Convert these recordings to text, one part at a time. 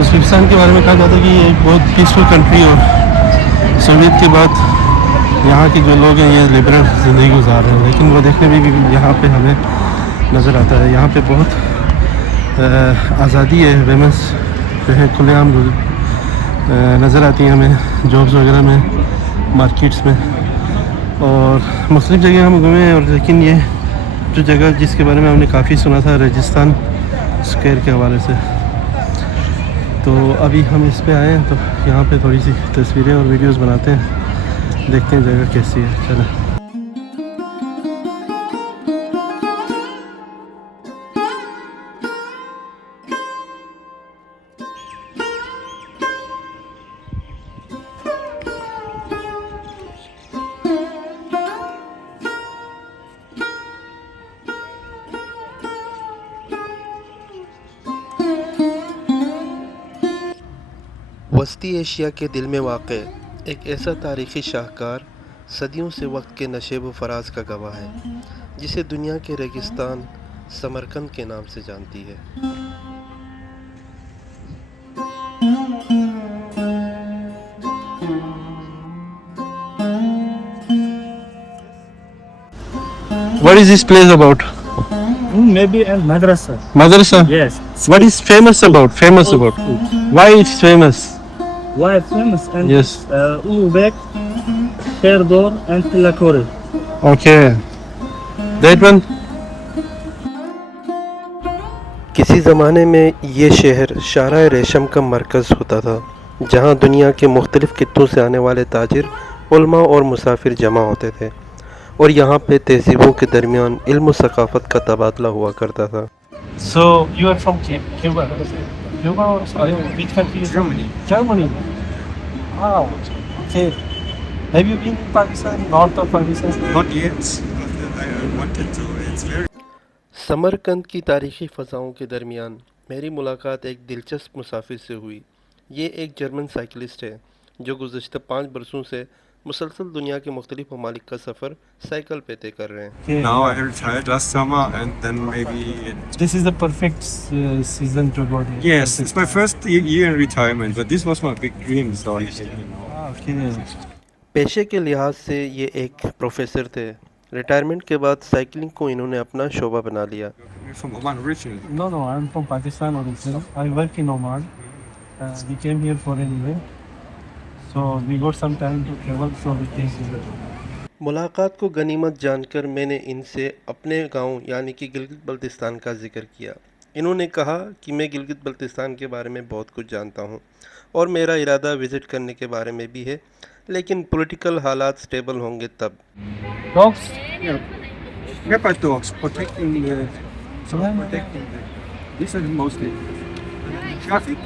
Uzbekistan के बारे में कहा जाता है कि ये एक बहुत पीसफुल कंट्री और सोवियत के बाद यहाँ के जो लोग हैं ये लिबरल ज़िंदगी गुजार रहे हैं, लेकिन वो देखने में भी यहाँ पे हमें नज़र आता है। यहाँ पे बहुत आज़ादी है, वेमेंस जो है खुलेआम नज़र आती हैं हमें जॉब्स वगैरह में, मार्केट्स में, और मुख्तलिफ़ जगह हम घूमे। और लेकिन ये जो जगह जिसके बारे में हमने काफ़ी सुना था, रेगिस्तान स्क्वायर के हवाले से, तो अभी हम इस पे आए हैं, तो यहाँ पे थोड़ी सी तस्वीरें और वीडियोस बनाते हैं, देखते हैं जगह कैसी है। चलो। वस्ती एशिया के दिल में वाक़ एक ऐसा तारीख़ी शाहकार सदियों से वक्त के नशेब व फराज का गवाह है, जिसे दुनिया के रेगिस्तान समरकंद के नाम से जानती है। What is this place about? Maybe a madrasa. Madrasa? Yes. What is famous about? Why it's famous? Why famous? And Yes. Uzbek, Sherdor and Tilakori. Okay. That one? किसी ज़माने में ये शहर शाहराह रेशम का मरकज़ होता था, जहाँ दुनिया के मुख्तलिफ़ खित्तों से आने वाले ताजिर, उलमा और मुसाफिर जमा होते थे, और यहाँ पे तहज़ीबों के दरमियान इल्म व सकाफ़त का तबादला हुआ करता था। So you are from Cuba? Cuba or which country? Germany. Germany. Wow. Okay. Have you been in Pakistan? North of Pakistan? Not yet. I wanted to. It's very. Samarkand की तारीख़ी फ़ज़ाओं के दरमियान मेरी मुलाकात एक दिलचस्प मुसाफिर से हुई। ये एक जर्मन साइकिलिस्ट है जो गुज़श्ता 5 बरसों से मुसलसल दुनिया के मुख्तलिफ ममालिक का सफ़र साइकिल पे तय कर रहे हैं। Okay. Now I retired last summer, and then maybe. This is the perfect season to go there. Yes, it's my first year in retirement, but this was my big dream. So Okay. पेशे के लिहाज से ये एक professor थे। Retirement के बाद cycling को इन्होंने अपना शोबा बना लिया। you're from Oman originally. No, I'm from Pakistan originally. I work in Oman. We came here for an event, so we got some time to travel. So we came here. मुलाकात को गनीमत जानकर मैंने इनसे अपने गांव यानी कि गिलगित बल्तिस्तान का जिक्र किया। इन्होंने कहा कि मैं गिलगित बल्तिस्तान के बारे में बहुत कुछ जानता हूं और मेरा इरादा विज़िट करने के बारे में भी है, लेकिन पॉलिटिकल हालात स्टेबल होंगे तब। Dogs? Yeah, leopard dogs protecting protecting the. These are mostly traffic.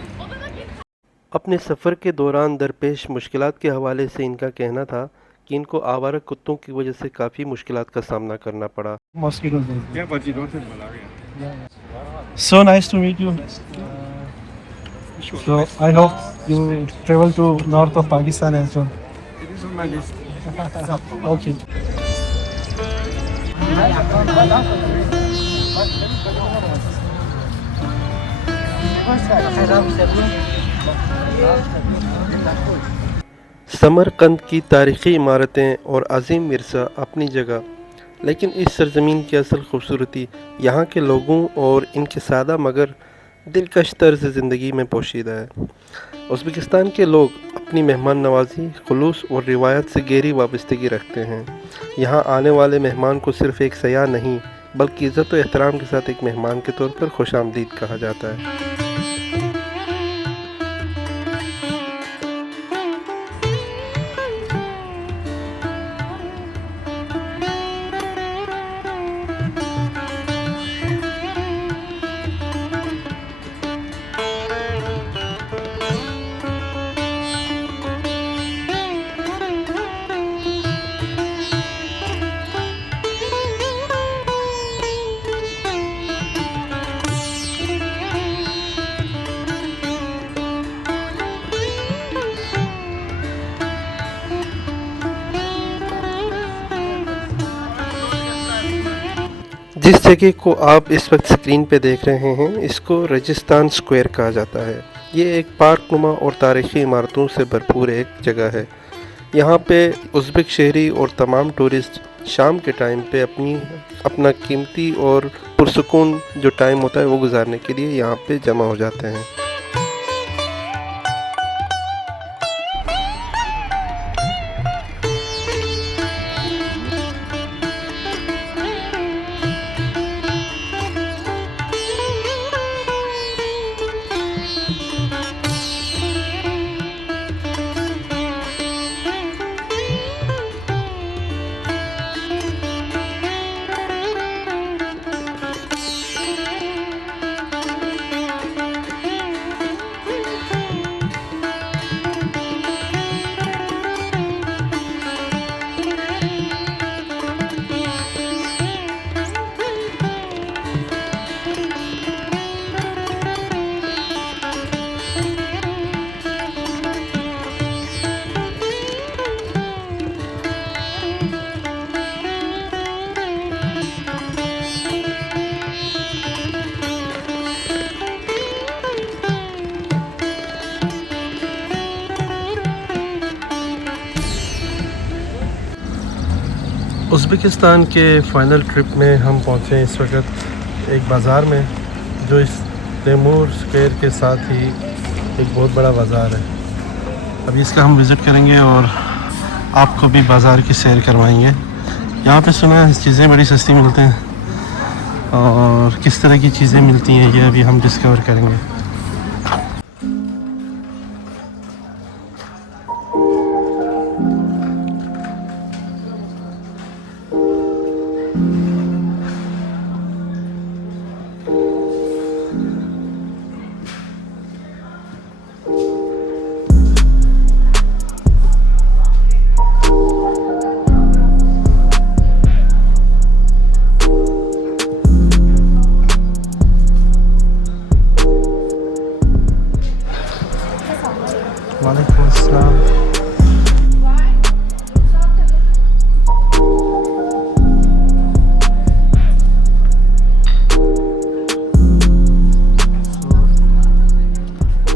अपने सफ़र के दौरान दरपेश मुश्किलात के हवाले से इनका कहना था कि इनको आवारा कुत्तों की वजह से काफ़ी मुश्किलात का सामना करना पड़ा। Mosquitoes. Yeah, but you don't have malaria. So nice to meet you. So I hope you travel to north of Pakistan as well. It is on my list. Okay. Samarkand की तारीख़ी इमारतें और अजीम विरसा अपनी जगह, लेकिन इस सरज़मीन की असल खूबसूरती यहाँ के लोगों और इनके सादा मगर दिलकश तर्ज़ ज़िंदगी में पोशीदा है। उज़्बेकिस्तान के लोग अपनी मेहमान नवाज़ी, खुलूस और रिवायत से गहरी वाबस्तगी रखते हैं। यहाँ आने वाले मेहमान को सिर्फ़ एक सयाह नहीं बल्कि इज़्ज़त और एहतराम के साथ एक मेहमान के तौर पर खुशामदीद कहा जाता है। जिस जगह को आप इस वक्त स्क्रीन पे देख रहे हैं इसको रेगिस्तान स्क्वायर कहा जाता है। ये एक पार्क नुमा और तारीख़ी इमारतों से भरपूर एक जगह है। यहाँ पे उज़्बेक शहरी और तमाम टूरिस्ट शाम के टाइम पे अपना कीमती और पुरसुकून जो टाइम होता है वो गुजारने के लिए यहाँ पे जमा हो जाते हैं। उज़्बेकिस्तान के फ़ाइनल ट्रिप में हम पहुँचे इस वक्त एक बाज़ार में, जो इस तैमूर स्क्वायर के साथ ही एक बहुत बड़ा बाज़ार है। अभी इसका हम विज़िट करेंगे और आपको भी बाज़ार की सैर करवाएंगे। यहाँ पे सुना है चीज़ें बड़ी सस्ती मिलती हैं और किस तरह की चीज़ें मिलती हैं ये अभी हम डिस्कवर करेंगे। वालेकुम अस्सलाम।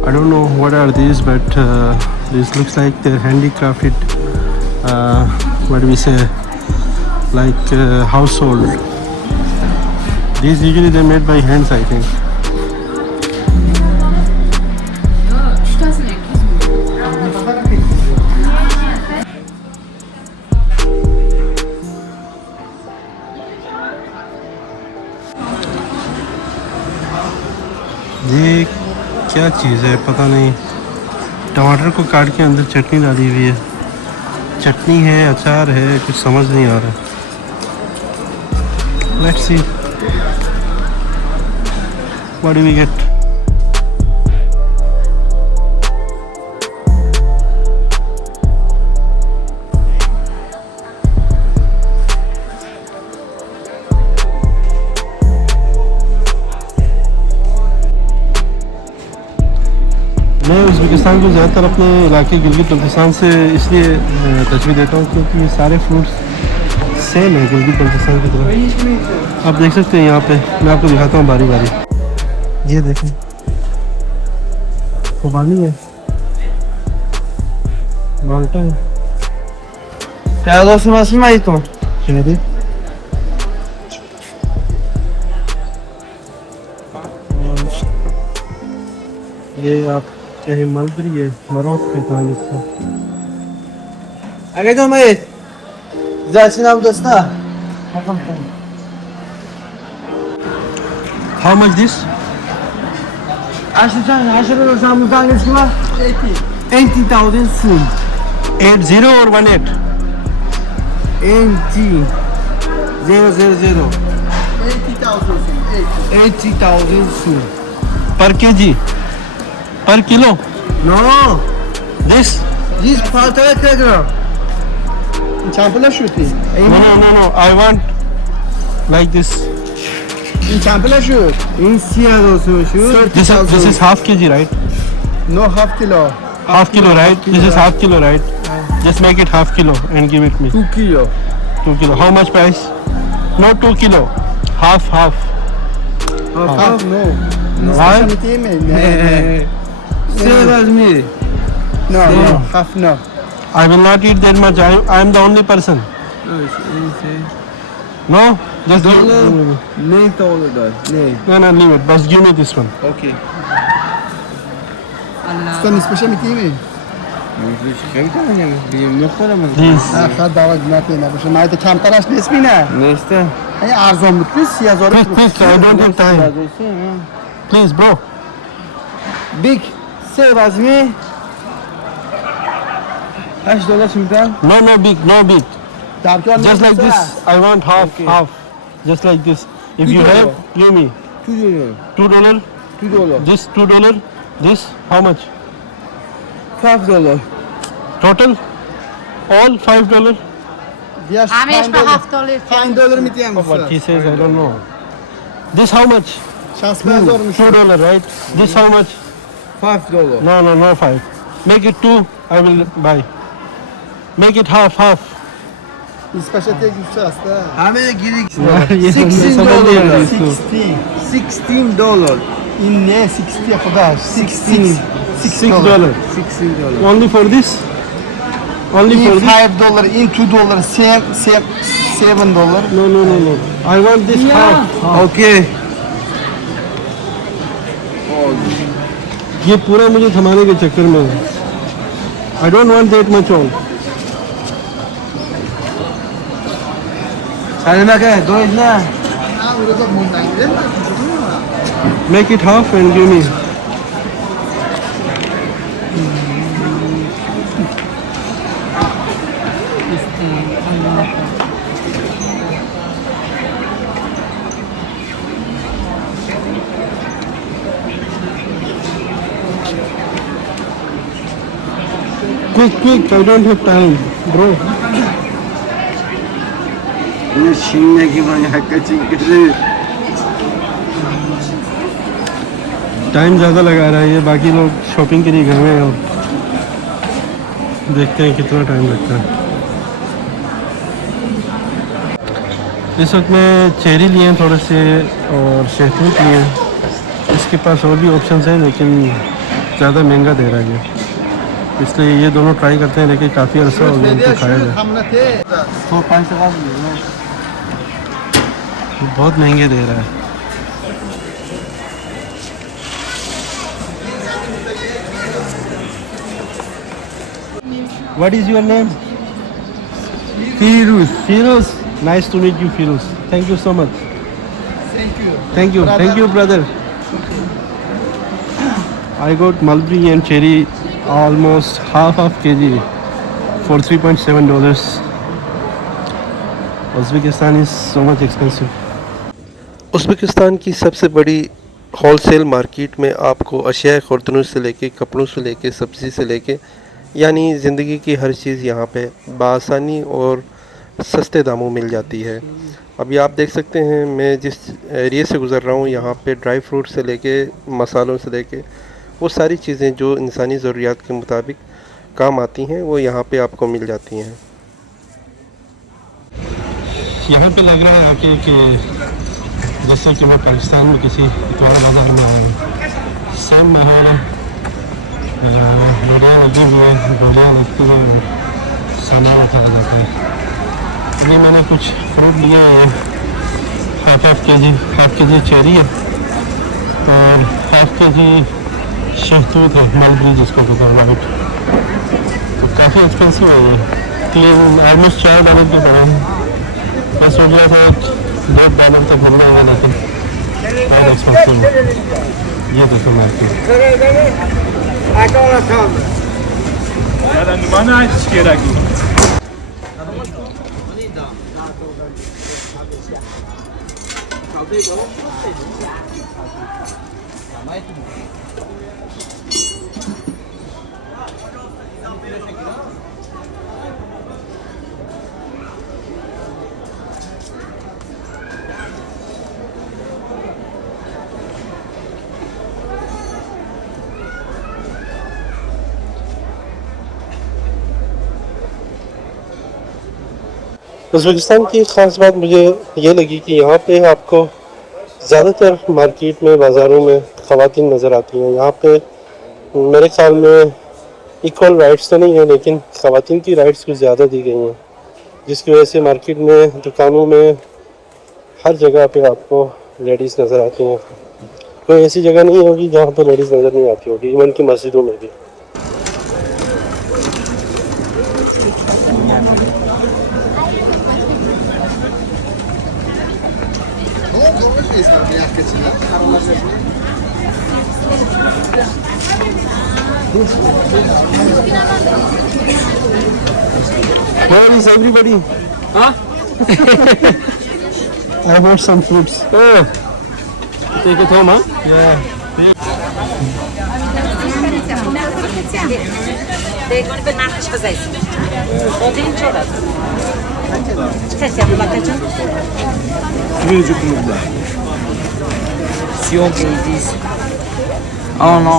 I don't know what are these, but this looks like they're handicrafted. What do we say? Like household. These usually they're made by hands, I think. ये क्या चीज़ है पता नहीं। टमाटर को काट के अंदर चटनी डाली हुई है। चटनी है, अचार है, कुछ समझ नहीं आ रहा। Let's see what do we get. मैं उज़्बेकिस्तान को ज़्यादातर अपने इलाके गिलगित बल्तिस्तान से इसलिए तरजीह देता हूँ क्योंकि ये सारे फ्रूट्स सेम है गिलगित बल्तिस्तान की तरह। आप देख सकते हैं यहाँ पे, मैं आपको दिखाता हूँ बारी बारी। ये देखें, खुबानी है, माल्टा है, शहरी, ये आप चाहे मलबरी है, मरोक कहता है इसको। اگه تو میت زاسین هم دستا How much this? عشر رو ساموزان گشتیم 80,000 soon 80 or 18? 80,000 soon Per kg? Per kilo? no This? this part of kilogram çampına şuti No. I want like this. çampına şut in siyah olsun şu This is half kg, right? no half kilo Half kilo, right? This is half kilo, right? Just make it half kilo and give it me. 2 kilo 2 kilo. How much price? Not 2 kilo. Half. half no Why? Azmi. No, no, half no. I will not eat that much. I am the only person. No, it's No, just give dollar. नहीं तो dollar. नहीं. No, leave it. Just give me this one. Okay. استنى سبيشال متيمي. This. خد دعوة جناتي نبوش ما يد كم تلاش نسمينا. Nesta. هي أرزان متلس يا زور. Quick, I don't have time. Please, bro. Big. سير Azmi. $8 şimdiden. No big, no big. Darkan Just like this. I want half. Just like this. If you have, give me $2. $2. $2. This $2. This how much? $5. Total? All $5. Diğer Amesh per half dollar. $5 mitiyem What he says, I don't know. This how much? Şans ben zormuş. $2, right? This how much? $5. No, 5. Make it 2. I will buy. Make it half. İspaşete güçlü hasta. हमें गिरी $16. In ne? 60 kadar. 16. $6. $16. Only for this? Only In for this? $5, in $2, $7. No. I want this half. Okay. ये पूरा मुझे थमाने के चक्कर में है. I don't want that much all. Salime ke, doyuz ne? Make it half and give me. Quick, I don't have time, bro. Ne şimdi ki bana hakikaten kötü. Time ज़्यादा लगा रहा है ये. बाकी लोग शॉपिंग के लिए गए हुए हैं और देखते हैं कितना टाइम लगता है. इस वक्त मैं चेरी लिए हैं थोड़े से और शहतूत लिए हैं. इसके पास और भी ऑप्शंस हैं लेकिन ज़्यादा महंगा दे रहा है ये, इसलिए ये दोनों ट्राई करते हैं. लेकिन काफ़ी अर्सा हो गया इनको खाया जाए. बहुत महंगे दे रहा है. What is your name? Firuz. Nice to meet you, Firuz. Thank you so much. Thank you, brother. I got mulberry and cherry, almost half kg for $3.7. Uzbekistan is so much expensive. Uzbekistan की सबसे बड़ी wholesale market में आपको अशिया खुर्दनों से लेके, कपड़ों से लेके, सब्ज़ी से लेके, यानी ज़िंदगी की हर चीज़ यहाँ पे बआसानी और सस्ते दामों मिल जाती है. अभी आप देख सकते हैं मैं जिस एरिया से गुज़र रहा हूँ, यहाँ पे ड्राई फ्रूट से लेके, मसालों से लेके, वो सारी चीज़ें जो इंसानी ज़रूरियात के मुताबिक काम आती हैं वो यहाँ पे आपको मिल जाती हैं. यहाँ पे लग रहा है आके कि जैसे कि मैं पाकिस्तान में किसी बड़ा बाजार में आया हूँ. सेम माहौल है. बड़ा लगे हुए बड़ा लगती है, सामान उठाया जाता है. इसलिए मैंने कुछ फ्रूट लिए हैं. हाफ के जी चेरी है और हाफ के जी शहतूत है, मलबरी जिसको कहते हैं वाइट. तो काफ़ी एक्सपेंसिव है ये. ऑलमोस्ट $4 के पड़े हैं. मैं सोच रहा था $2 तक मिल जाएगा लेकिन बहुत एक्सपेंसिव है. ये देखो market. Ya numara hiç gerek yok. Uzbekistan की ख़ास बात मुझे ये लगी कि यहाँ पे आपको ज़्यादातर मार्केट में, बाज़ारों में ख़वातीन नज़र आती हैं. यहाँ पे मेरे ख्याल में इक्वल राइट्स तो नहीं है, लेकिन ख़वातीन की राइट्स कुछ ज़्यादा दी गई हैं, जिसकी वजह से मार्केट में, दुकानों में, हर जगह पे आपको लेडीज़ नज़र आती हैं। कोई ऐसी जगह नहीं होगी जहाँ पर लेडीज़ नज़र नहीं आती होगी, इवन की मस्जिदों में भी। Where is everybody? Huh? I bought some fruits. Oh, take it home, huh? Yeah. Tego by nasz fazes. Podem chorar. Você se abre batata? Sion que diz. Oh no.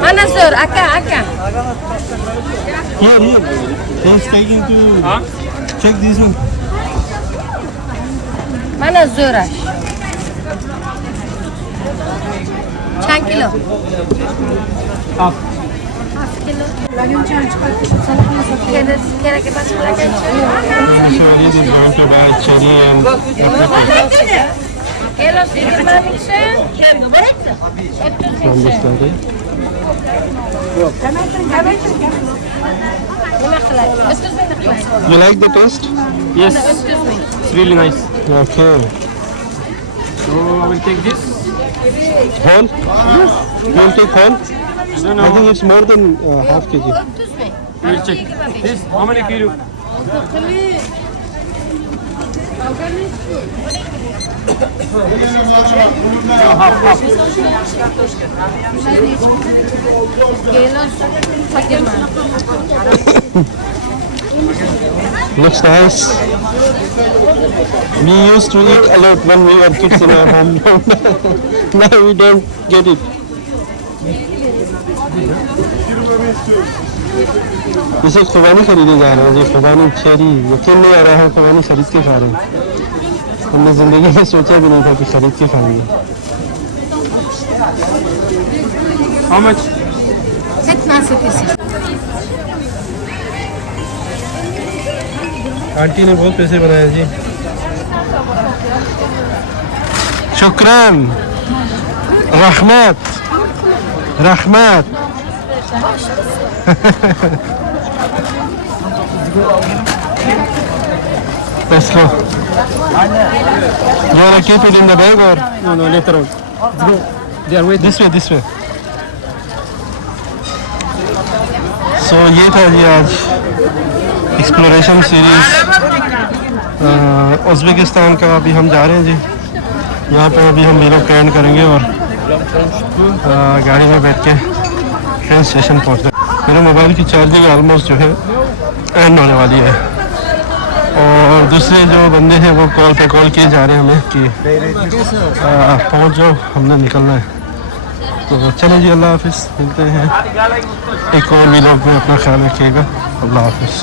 Mana sir, aka. Here. He's taking to check this one. Mana zora. Çan kilo. Half. Kilo. Kera ke paas pura ke Actually, this is going to buy cherry and apricot Kilo sige mami se. from this lady. You like the taste? Yes. It's really nice. Okay. So I will take this. Whole? You will take whole? No, I think it's more than half kg. We will check. This, how many kilo? Half. Looks nice. We used to eat a lot when we were kids in our home. Now we don't get it. इसे खुबानी खरीदने जा रहे हैं जी, खुबानी cherry. यकीन नहीं आ रहा है खुबानी खरीद के खा रहे हैं। हमने ज़िंदगी में सोचा भी नहीं था कि खरीद के खाएंगे। How much? आंटी ने बहुत पैसे बनाए जी। शुक्रान। रहमत। Let's go. You want to keep it in the bag or? No, later on. Let's go. They are waiting. This way. So ये था जी आज एक्सप्लोरेशन सीरीज उज़्बेकिस्तान का। अभी हम जा रहे हैं जी, यहाँ पे अभी हम वीडियो कैंड करेंगे और गाड़ी में बैठ के ट्रेन स्टेशन पहुँच रहे। मेरे मोबाइल की चार्जिंग ऑलमोस्ट जो है एंड होने वाली है, और दूसरे जो बंदे हैं वो कॉल पे कॉल किए जा रहे हैं हमें कि पहुँच जाओ, हमने निकलना है। तो चले जी, अल्लाह हाफिज़, मिलते हैं एक और वीडियो में। अपना ख्याल रखिएगा, अल्लाह हाफिज़।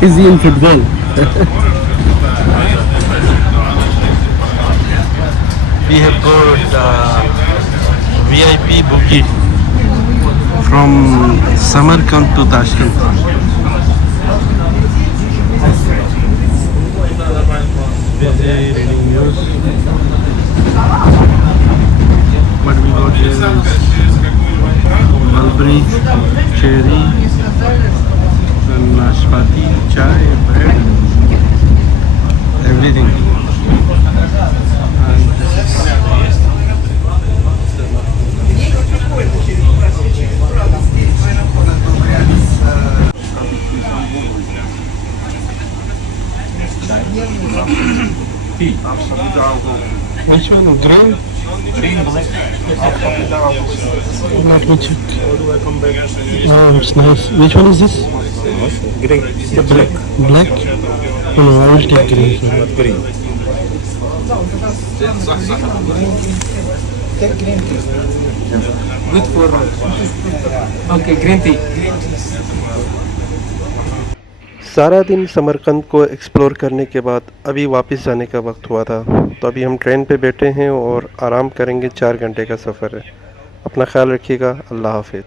Busy in football. We have got VIP booking from Samarkand to Tashkent. Reading news. What we got here is mulberry, cherry, and nashpati, chai, bread, everything. And this is which one? Green? Let me check. Oh, it's nice. Which one is this? Green. Black. Black? Oh, no, I will take green. Green. take green tea. Good for okay, green tea. सारा दिन समरकंद को explore करने के बाद अभी वापस जाने का वक्त हुआ था, तो अभी हम ट्रेन पे बैठे हैं और आराम करेंगे। 4 घंटे का सफ़र है। अपना ख्याल रखिएगा। अल्लाह हाफ़िज़।